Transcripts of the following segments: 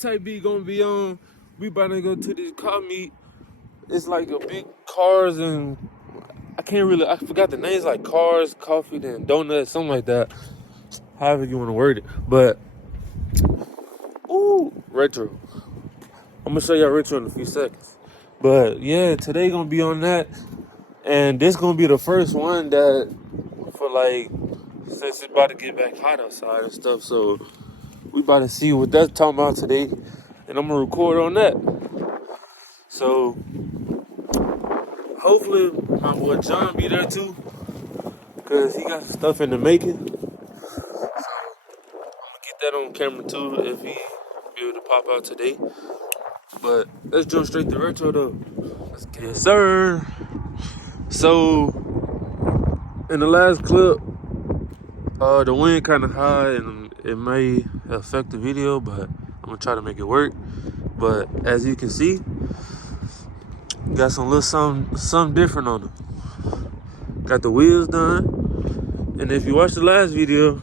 type beat gonna be on. We about to go to this car meet. It's like a big cars and I forgot the names, like cars, coffee, then donuts, something like that. However you want to word it. But, ooh, retro. I'm gonna show y'all retro in a few seconds. But yeah, today gonna be on that. And this gonna be the first one that for like, since it's about to get back hot outside and stuff. So we about to see what that's talking about today. And I'm gonna record on that. So hopefully my boy John be there too, cause he got stuff in the making. So I'm gonna get that on camera too if he be able to pop out today. But let's jump straight to retro though. Let's get it. Yes, sir. So in the last clip, the wind kind of high and it may affect the video, but I'm gonna try to make it work. But as you can see, got some little something different on them. Got the wheels done. And if you watched the last video,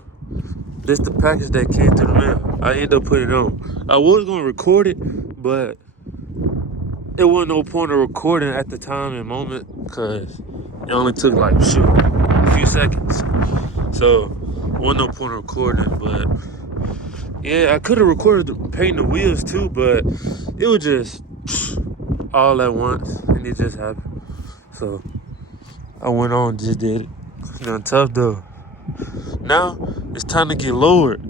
this the package that came to the mail. I ended up putting it on. I was gonna record it, but it wasn't no point of recording at the time and moment because it only took like a few seconds. So wasn't no point of recording. But yeah, I could have recorded painting the wheels too, but it was just all at once and it just happened. So I went on and just did it. It's tough though. Now it's time to get lowered.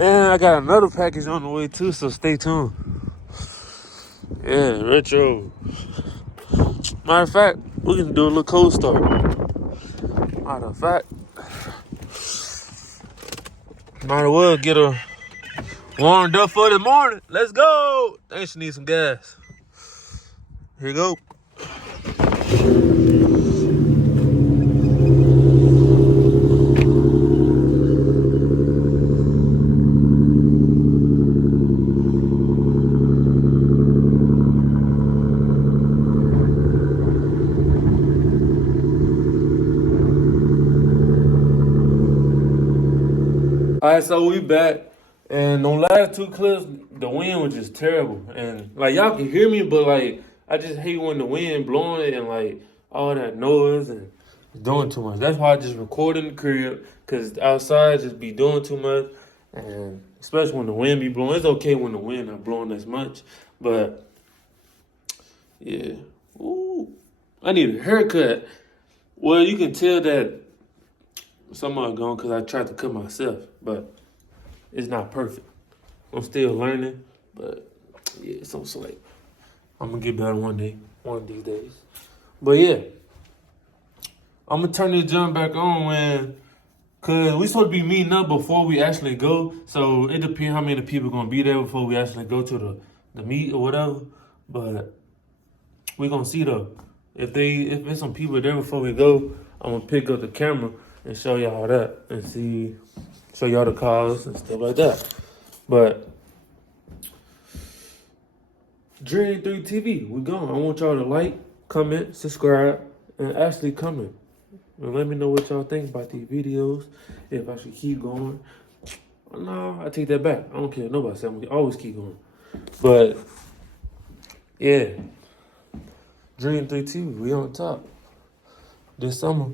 And I got another package on the way too, so stay tuned. Yeah, retro. Matter of fact, we can do a little cold start. Matter of fact, might as well get her warmed up for the morning. Let's go. I think she needs some gas. Here you go. Alright, so we back, and on last two clips, the wind was just terrible, and like y'all can hear me, but like I just hate when the wind blowing and like all that noise and doing too much. That's why I just record in the crib, cause outside just be doing too much, and especially when the wind be blowing. It's okay when the wind not blowing as much, but yeah, ooh, I need a haircut. Well, you can tell that some are gone because I tried to cut myself, but it's not perfect. I'm still learning, but yeah, it's on slate. I'm gonna get better one of these days. But yeah, I'm gonna turn this jump back on cause we supposed to be meeting up before we actually go. So it depends how many people gonna be there before we actually go to the meet or whatever. But we gonna see though. If there's some people there before we go, I'm gonna pick up the camera and show y'all that and show y'all the cars and stuff like that. But Dream 3 TV, we gone. I want y'all to like, comment, subscribe, and actually comment. And let me know what y'all think about these videos. If I should keep going. No, I take that back. I don't care what nobody said. I'm gonna always keep going. But yeah. Dream 3 TV, we on top. This summer,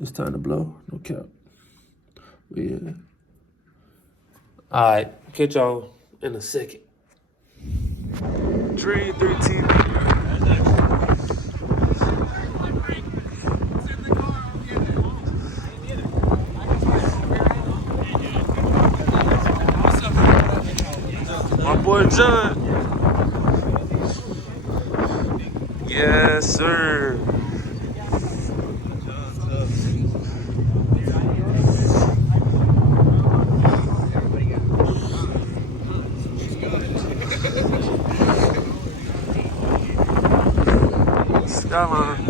it's time to blow. No cap. But yeah. Alright, catch y'all in a second. Dream 3 TV. My boy John. Yes, sir. Skyline.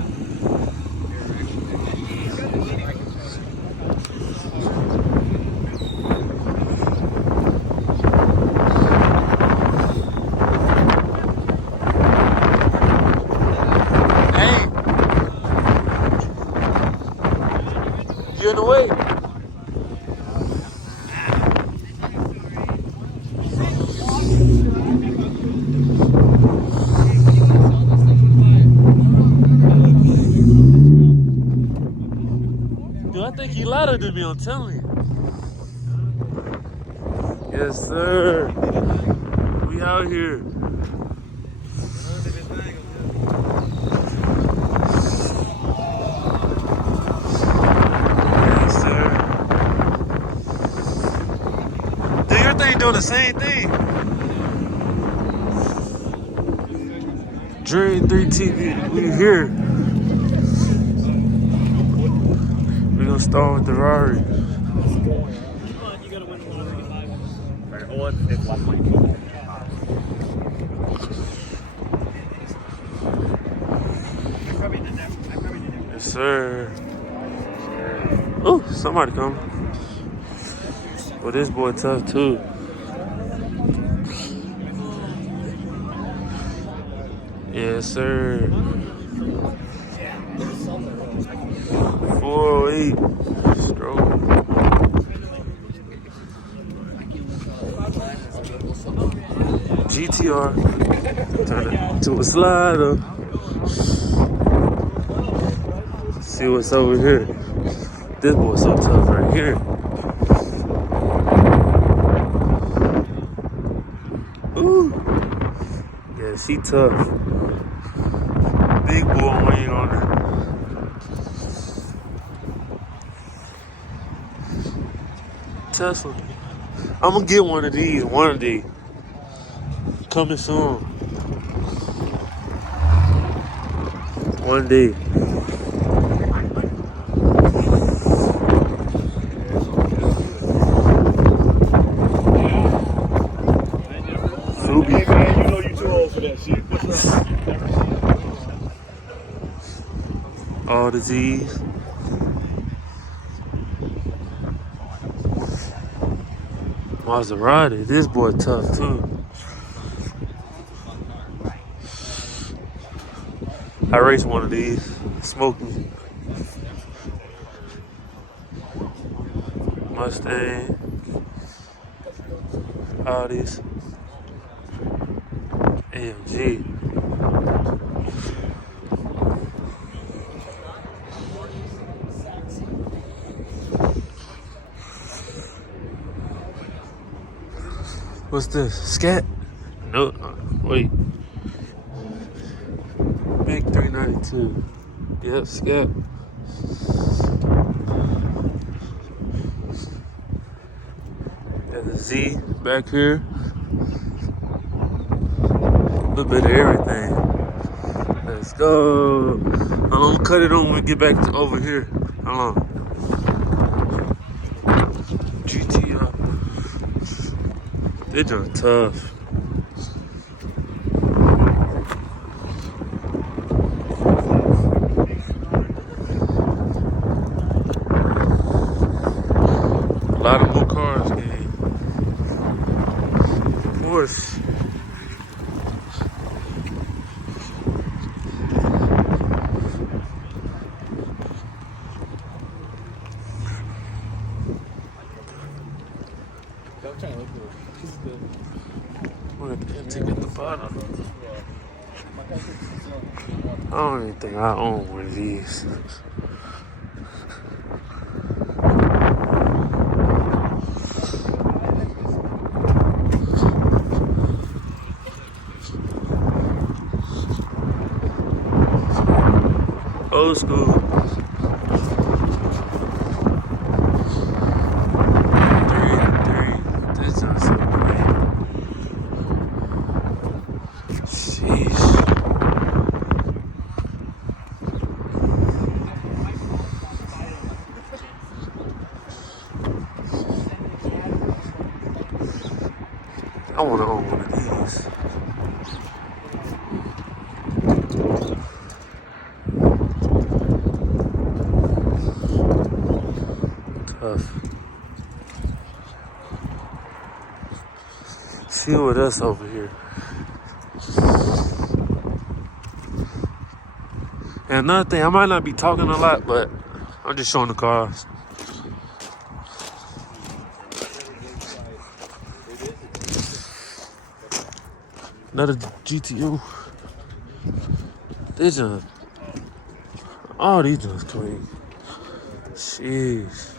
You in the way? louder than me, I'm telling you. Yes, sir. We out here. Yes, sir. Dude, your thing doing the same thing. Dream 3 TV, we here. We gonna start with the Rari. Yes, sir. Oh, somebody coming. But this boy tough too. Yes, sir. 408 stroke. GTR. Turn it to a slider. See what's over here. This boy's so tough right here. Ooh. Yeah, she tough. Big boy wing on her. Tesla. I'm gonna get one of these. Coming soon. One day. Hey man, you know you too old for that shit. What's up? All the Z's. Maserati, this boy tough too. I raced one of these, smoking. Mustang, Audis, AMG. What's this? Scat? No, wait. Big 392. Yep, Scat. Got the Z back here. A little bit of everything. Let's go. I'm gonna cut it on when we get back to over here. Hold on. GTR. They're just tough. A lot of more cars, gang. Of course. We're gonna take at the bottom. I don't even think I own one of these. Old school. 383. This is so great. Sheesh. I want to own one of these. Tough. See what else over here. And another thing, I might not be talking a lot, but I'm just showing the cars. Another GTO. These are all these are clean. Jeez.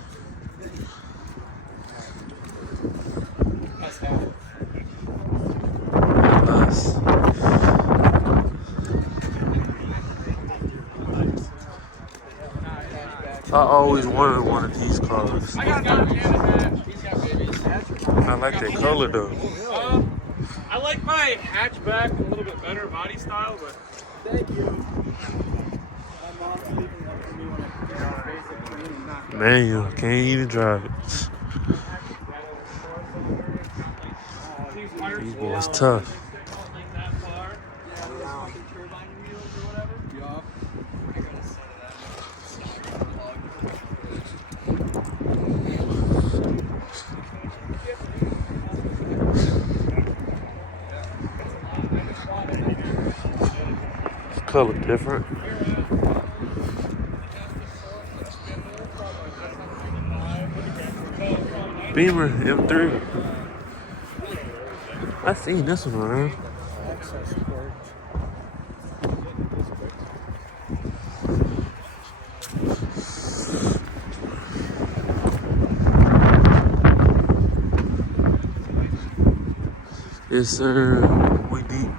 always wanted one of these cars. I got another hatch. He's got babies. I like that color though. I like my hatchback a little bit better body style, but Thank you. My mom's leaving up for me when I basically not. Man, you can't even drive it. These boys tough. like that far. Yeah, those fucking turbine wheels or whatever. Yup. I got a set of Color different. Beamer M3. I seen this one around. access port. Yes, sir. We deep.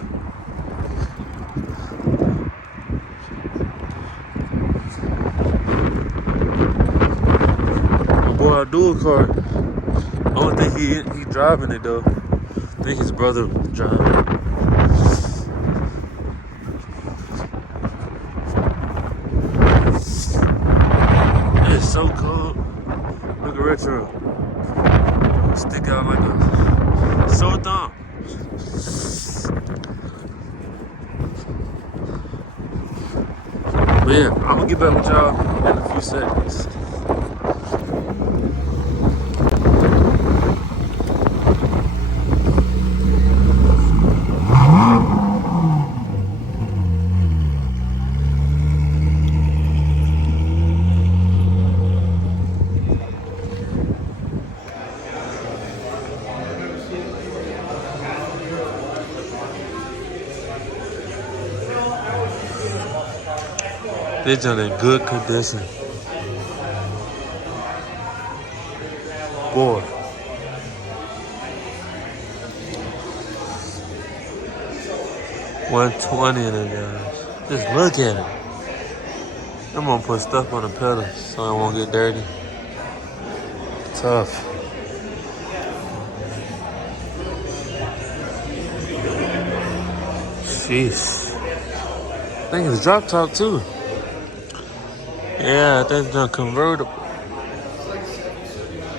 My boy, I do a car. I don't think he driving it though. I think his brother driving. It's so cool. Look at retro. Stick out like a sore thumb. But yeah, I'm gonna get back with y'all in a few seconds. They're just in good condition. Boy. $120 in it, guys. Just look at it. I'm gonna put stuff on the pedals so it won't get dirty. Tough. Sheesh. I think it's drop top too. Yeah, I think it's a convertible.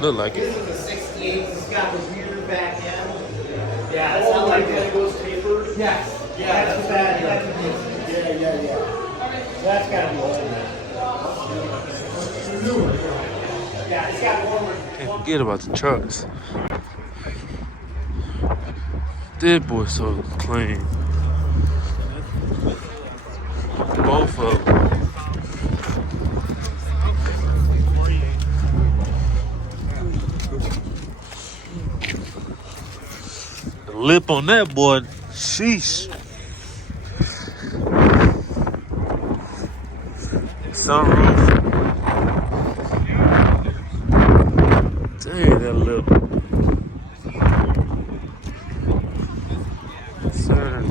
Look like it. This is a 68. It's got the weird back end. Yeah, Oh, it's not like like those tapers? Yes. Yeah, that's bad. Yeah. That's got to be old. Yeah, it's got one. Can't forget about the trucks. This boy's so clean. Both of them. The lip on that boy, sheesh. Sunroof. Dang, that lip. Sir.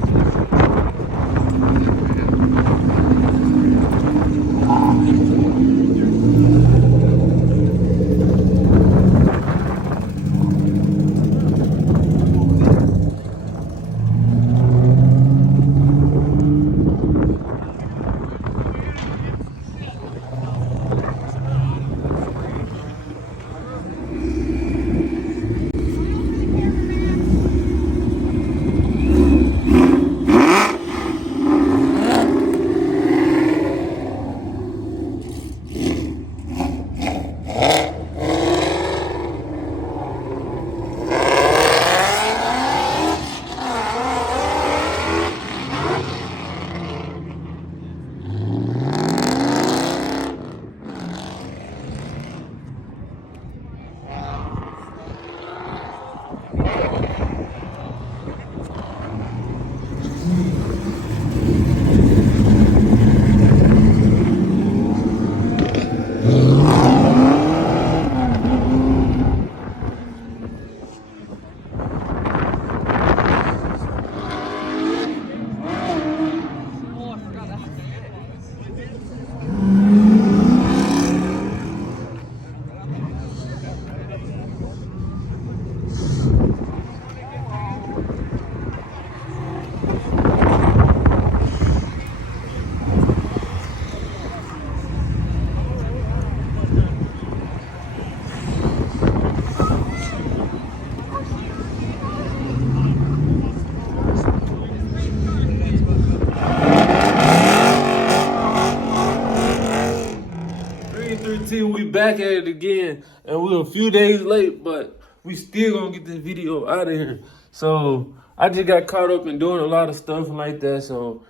back at it again, and we're a few days late, but we still gonna get this video out of here. So I just got caught up in doing a lot of stuff like that, so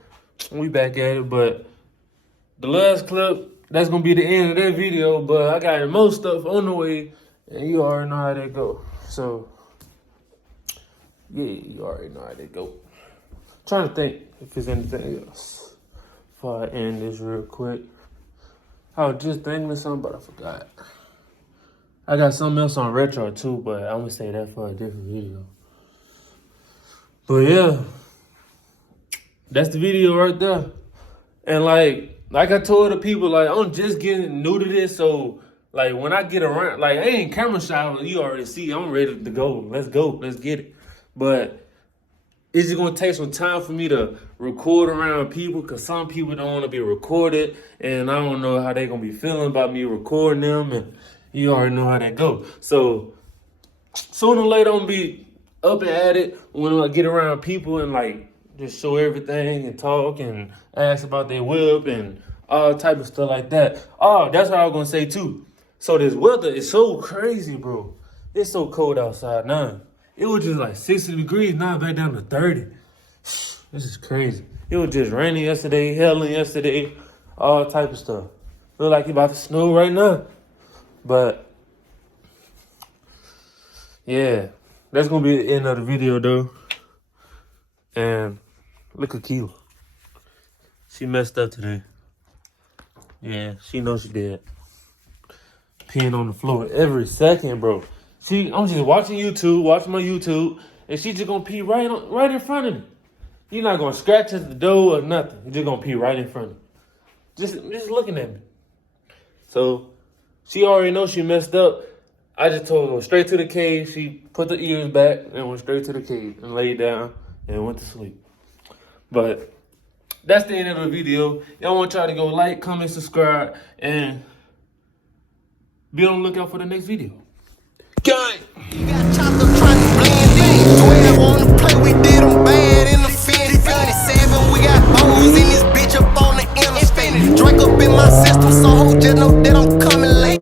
we back at it. But the last clip, that's gonna be the end of that video, but I got more stuff on the way, and you already know how that go. So yeah, you already know how that go. Trying to think if there's anything else before I end this real quick. I was just thinking of something, but I forgot. I got something else on retro too, but I'm gonna say that for a different video. But yeah, that's the video right there. And like I told the people, like, I'm just getting new to this, so like when I get around, like I ain't camera shy, you already see I'm ready to go. Let's get it. But it's just gonna take some time for me to record around people, cause some people don't want to be recorded, and I don't know how they gonna be feeling about me recording them, and you already know how that go. So sooner or later I'm gonna be up and at it when I get around people and like just show everything and talk and ask about their whip and all type of stuff like that. Oh, that's what I was gonna say too. So this weather is so crazy, bro. It's so cold outside now. It was just like 60 degrees, now back down to 30. This is crazy. It was just raining yesterday, hailing yesterday, all type of stuff. Feel like it's about to snow right now. But yeah, that's gonna be the end of the video though. And look at Keela. She messed up today. Yeah, she knows she did. Peeing on the floor every second, bro. I'm just watching my YouTube, and she just gonna pee right in front of me. You're not gonna scratch at the door or nothing. You're just gonna pee right in front of me. Just looking at me. So she already knows she messed up. I just told her go straight to the cave. She put the ears back and went straight to the cave and laid down and went to sleep. But that's the end of the video. Y'all want y'all to go like, comment, subscribe, and be on the lookout for the next video. Gang!